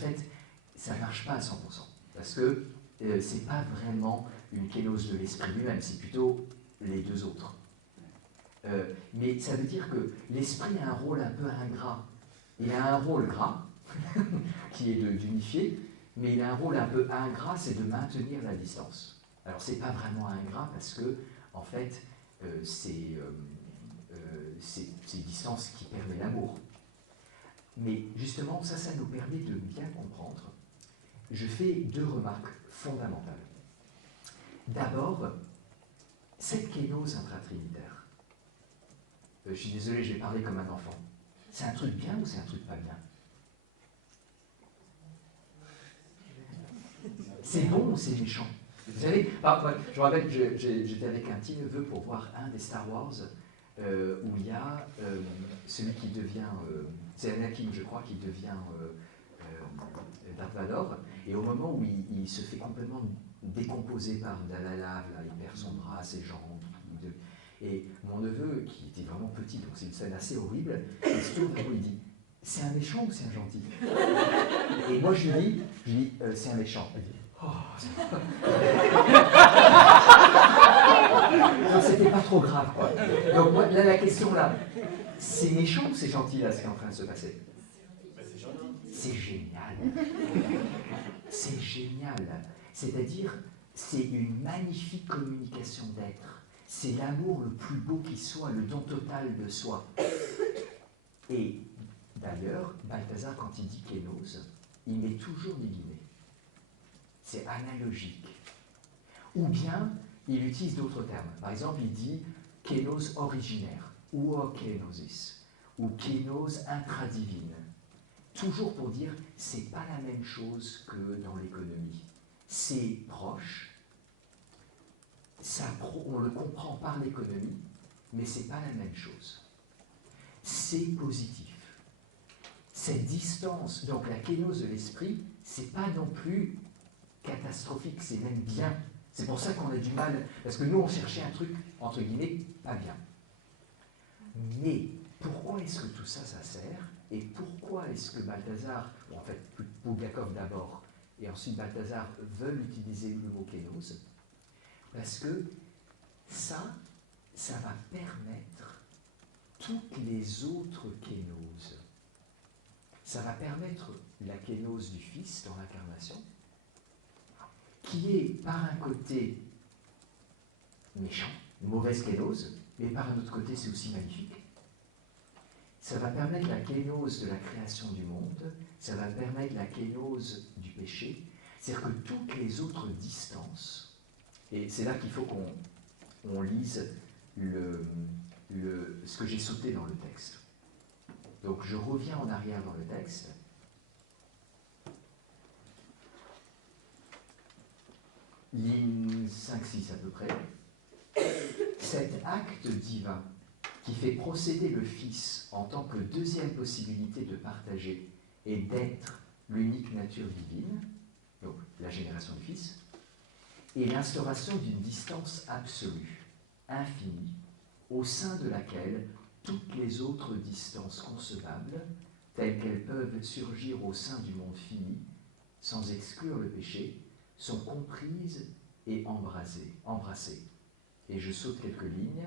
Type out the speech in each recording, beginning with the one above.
fait, ça ne marche pas à 100%, parce que ce n'est pas vraiment une kénose de l'esprit lui-même, c'est plutôt les deux autres. Mais ça veut dire que l'esprit a un rôle un peu ingrat. Il a un rôle gras, qui est d'unifier, mais il a un rôle un peu ingrat, c'est de maintenir la distance. Alors, ce n'est pas vraiment ingrat parce que, en fait, c'est distance qui permet l'amour. Mais justement, ça nous permet de bien comprendre. Je fais deux remarques fondamentales. D'abord, cette kénose intratrinitaire. Je suis désolé, je vais parler comme un enfant. C'est un truc bien ou c'est un truc pas bien? C'est bon ou c'est méchant? Vous savez, je me rappelle que j'étais avec un petit neveu pour voir un des Star Wars où il y a celui qui devient, c'est Anakin, je crois, qui devient Darth Vader, et au moment où il se fait complètement décomposer par de la lave, là, il perd son bras, ses jambes, et mon neveu, qui était vraiment petit, donc c'est une scène assez horrible, il se tourne et il dit « C'est un méchant ou c'est un gentil ?» Et moi je lui dis « C'est un méchant ». Il dit « Oh, donc c'était pas trop grave, quoi. Donc moi, là, la question là, c'est méchant ou c'est gentil là, ce qui est en train de se passer? C'est génial. C'est génial. C'est-à-dire, c'est une magnifique communication d'être. C'est l'amour le plus beau qui soit, le don total de soi. Et d'ailleurs, Balthazar, quand il dit kénose, il met toujours des guillemets. C'est analogique. Ou bien, il utilise d'autres termes. Par exemple, il dit kénose originaire, ou kénosis, ou kénose intradivine. Toujours pour dire, c'est pas la même chose que dans l'économie. C'est proche, on le comprend par l'économie, mais c'est pas la même chose. C'est positif. Cette distance, donc la kénose de l'esprit, c'est pas non plus catastrophique, c'est même bien. C'est pour ça qu'on a du mal, parce que nous on cherchait un truc, entre guillemets, pas bien. Mais pourquoi est-ce que tout ça, ça sert? Et pourquoi est-ce que Balthazar, ou en fait Bulgakov d'abord, et ensuite Balthazar veulent utiliser le mot kénose? Parce que ça va permettre toutes les autres kénoses. Ça va permettre la kénose du Fils dans l'incarnation, qui est par un côté méchant, une mauvaise kénose, mais par un autre côté c'est aussi magnifique. Ça va permettre la kénose de la création du monde, ça va permettre la kénose du péché, c'est-à-dire que toutes les autres distances, et c'est là qu'il faut qu'on lise ce que j'ai sauté dans le texte. Donc je reviens en arrière dans le texte. Ligne 5-6 à peu près. Cet acte divin qui fait procéder le Fils en tant que deuxième possibilité de partager et d'être l'unique nature divine, donc la génération du Fils, et l'instauration d'une distance absolue, infinie, au sein de laquelle toutes les autres distances concevables, telles qu'elles peuvent surgir au sein du monde fini, sans exclure le péché, sont comprises et embrassées. Et je saute quelques lignes.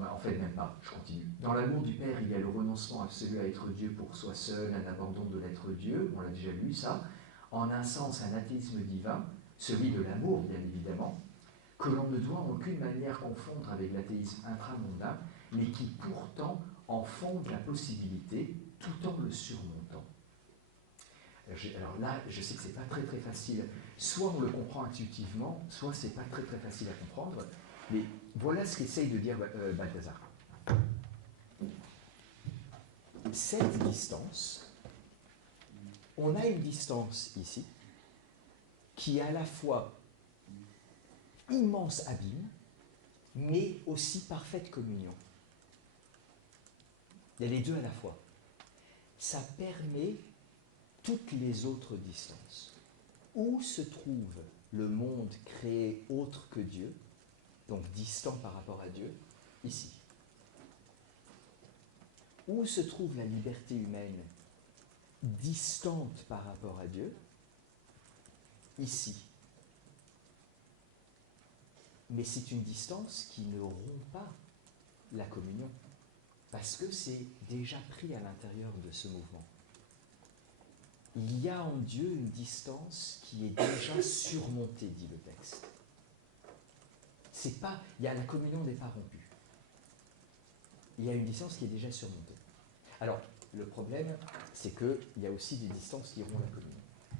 En fait, même pas, je continue. Dans l'amour du Père, il y a le renoncement absolu à être Dieu pour soi seul, un abandon de l'être Dieu, on l'a déjà lu ça. En un sens, un athéisme divin, celui de l'amour, bien évidemment, que l'on ne doit en aucune manière confondre avec l'athéisme intramondain, mais qui pourtant en fonde la possibilité tout en le surmontant. Alors là, je sais que c'est pas très très facile. Soit on le comprend intuitivement, soit c'est pas très très facile à comprendre. Mais voilà ce qu'essaye de dire Balthazar. Cette distance, on a une distance ici qui est à la fois immense abîme, mais aussi parfaite communion. Il y a les deux à la fois. Ça permet toutes les autres distances. Où se trouve le monde créé autre que Dieu, donc distant par rapport à Dieu? Ici. Où se trouve la liberté humaine distante par rapport à Dieu, ici. Mais c'est une distance qui ne rompt pas la communion, parce que c'est déjà pris à l'intérieur de ce mouvement. Il y a en Dieu une distance qui est déjà surmontée, dit le texte. La communion n'est pas rompue. Il y a une distance qui est déjà surmontée. Alors, le problème, c'est qu'il y a aussi des distances qui rompent la communion.